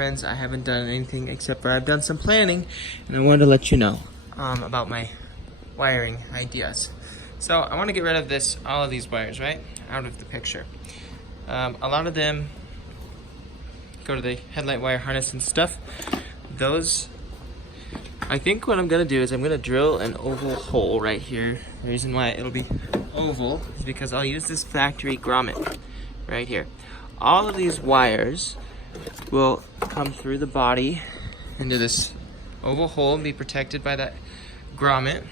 friends, I haven't done anything except for I've done some planning, and I wanted to let you know about my wiring ideas. So I want to get rid of all of these wires, right, out of the picture. A lot of them go to the headlight wire harness and stuff. I think what I'm gonna do is I'm gonna drill an oval hole right here. The reason why it'll be oval is because I'll use this factory grommet right here. All of these wires will come through the body into this oval hole and be protected by that grommet.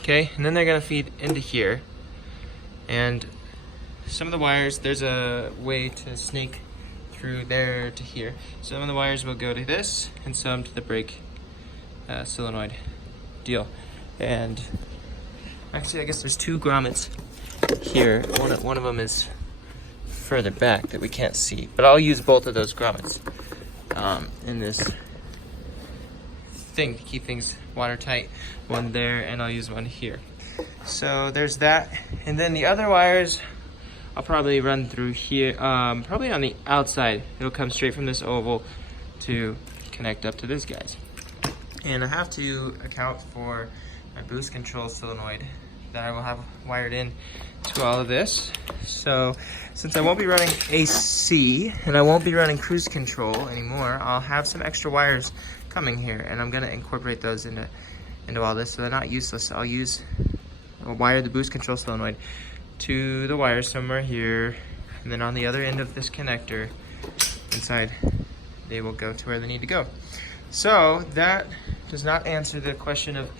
Okay, and then they're gonna feed into here. And some of the wires, there's a way to snake through there to here. Some of the wires will go to this and some to the brake solenoid deal. And actually I guess there's two grommets here. One of them is further back that we can't see, but I'll use both of those grommets in this thing to keep things watertight. One there, and I'll use one here. So there's that. And then the other wires I'll probably run through here, probably on the outside. It'll come straight from this oval to connect up to this guys. And I have to account for my boost control solenoid that I will have wired in to all of this. So since I won't be running AC and I won't be running cruise control anymore, I'll have some extra wires coming here, and I'm gonna incorporate those into all this so they're not useless. I'll wire the boost control solenoid to the wire somewhere here, and then on the other end of this connector inside, they will go to where they need to go. So that does not answer the question of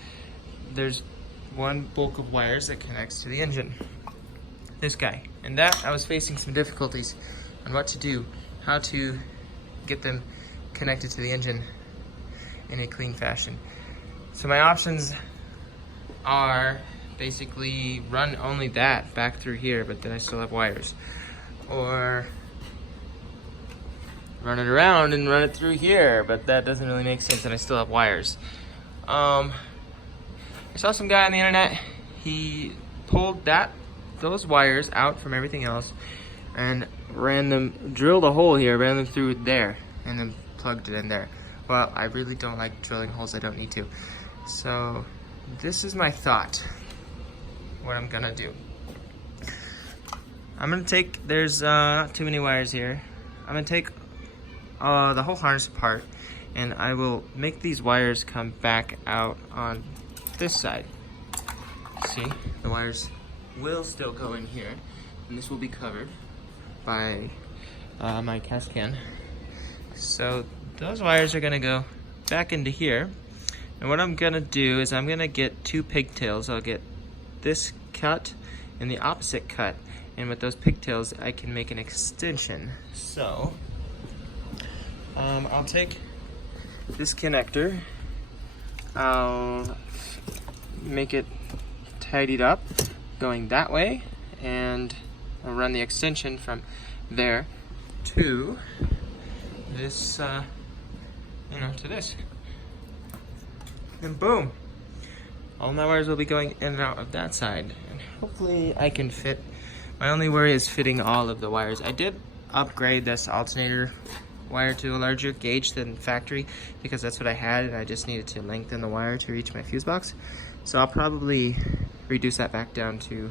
there's one bulk of wires that connects to the engine, this guy, and that I was facing some difficulties on what to do, how to get them connected to the engine in a clean fashion. So my options are basically run only that back through here, but then I still have wires, or run it around and run it through here, but that doesn't really make sense and I still have wires. I saw some guy on the internet, he pulled those wires out from everything else and drilled a hole here, ran them through there, and then plugged it in there. Well, I really don't like drilling holes I don't need to. So this is my thought, what I'm gonna do. I'm gonna take, there's not too many wires here. I'm gonna take the whole harness apart, and I will make these wires come back out on this side. See, the wires will still go in here, and this will be covered by my cast can. So those wires are gonna go back into here, and what I'm gonna do is I'm gonna get two pigtails. I'll get this cut and the opposite cut, and with those pigtails I can make an extension. So I'll take this connector, I'll make it tidied up going that way, and I'll run the extension from there to this, to this. And boom! All my wires will be going in and out of that side, and hopefully I can fit. My only worry is fitting all of the wires. I did upgrade this alternator wire to a larger gauge than factory because that's what I had, and I just needed to lengthen the wire to reach my fuse box. So I'll probably reduce that back down to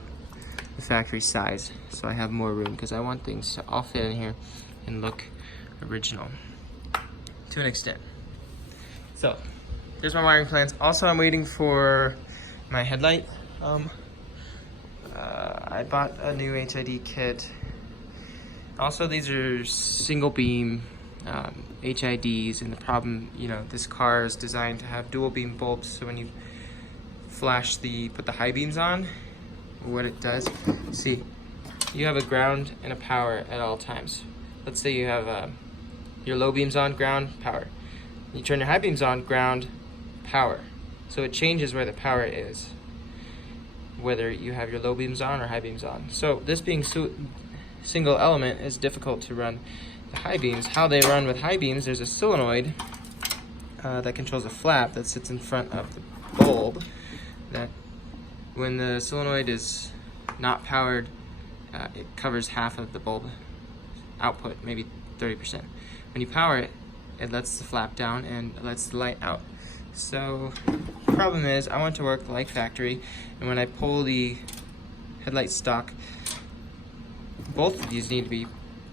the factory size so I have more room, because I want things to all fit in here and look original to an extent. So there's my wiring plans. Also, I'm waiting for my headlight. I bought a new HID kit. Also, these are single beam HIDs, and the problem, this car is designed to have dual beam bulbs, so when you put the high beams on, what it does, see, you have a ground and a power at all times. Let's say you have your low beams on, ground, power. You turn your high beams on, ground, power. So it changes where the power is, whether you have your low beams on or high beams on. So this being single element is difficult to run the high beams. How they run with high beams, there's a solenoid that controls a flap that sits in front of the bulb, that when the solenoid is not powered, it covers half of the bulb output, maybe 30%. When you power it, it lets the flap down and lets the light out. So the problem is I want it to work like factory, and when I pull the headlight stock, both of these need to be,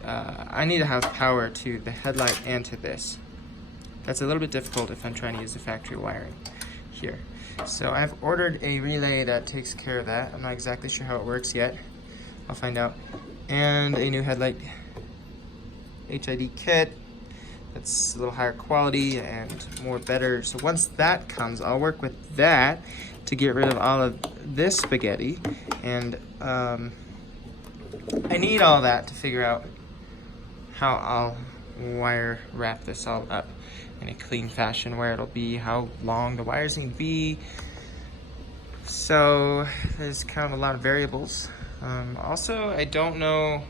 I need to have power to the headlight and to this. That's a little bit difficult if I'm trying to use the factory wiring here. So I've ordered a relay that takes care of that. I'm not exactly sure how it works yet. I'll find out. And a new headlight HID kit that's a little higher quality and more better. So once that comes, I'll work with that to get rid of all of this spaghetti. And I need all that to figure out how I'll wire wrap this all up in a clean fashion, where it'll be, how long the wires need to be. So there's kind of a lot of variables. Also, I don't know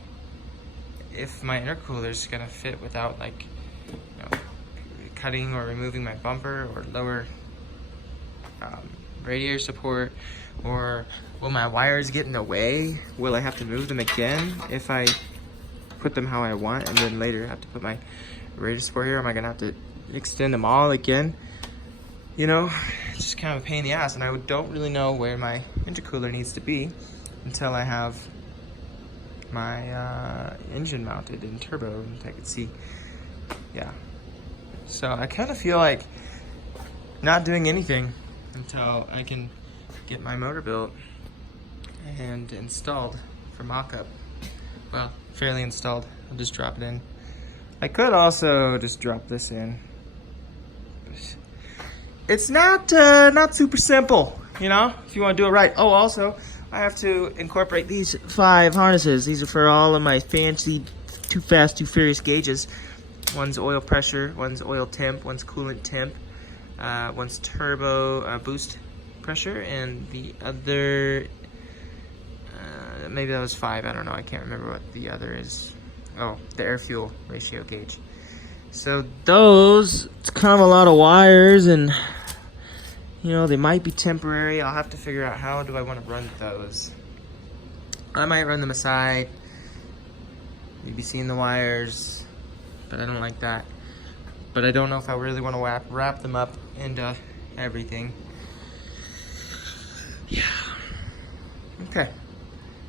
if my intercooler is gonna fit without, like, you know, cutting or removing my bumper or lower radiator support, or will my wires get in the way? Will I have to move them again if I put them how I want, and then later have to put my radiator support here? Am I gonna have to extend them all again? You know, it's just kind of a pain in the ass, and I don't really know where my intercooler needs to be until I have my engine mounted in turbo and I can see. Yeah, so I kind of feel like not doing anything until I can get my motor built and installed for mock-up. Well, fairly installed. I'll just drop it in. I could also just drop this in. It's not super simple, you know, if you want to do it right. Oh, also, I have to incorporate these 5 harnesses. These are for all of my fancy Too Fast, Too Furious gauges. One's oil pressure, one's oil temp, one's coolant temp, one's turbo boost pressure, and the other, maybe that was 5, I don't know, I can't remember what the other is. Oh, the air-fuel ratio gauge. So those, it's kind of a lot of wires, and you know, they might be temporary. I'll have to figure out how do I want to run those. I might run them aside, maybe seeing the wires, but I don't like that. But I don't know if I really want to wrap them up into everything. Yeah. Okay.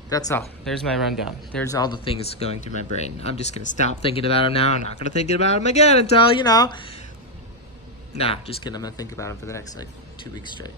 That's all. There's my rundown. There's all the things going through my brain. I'm just going to stop thinking about them now. I'm not going to think about them again until, you know. Nah, just kidding. I'm going to think about them for the next, like, 2 weeks straight.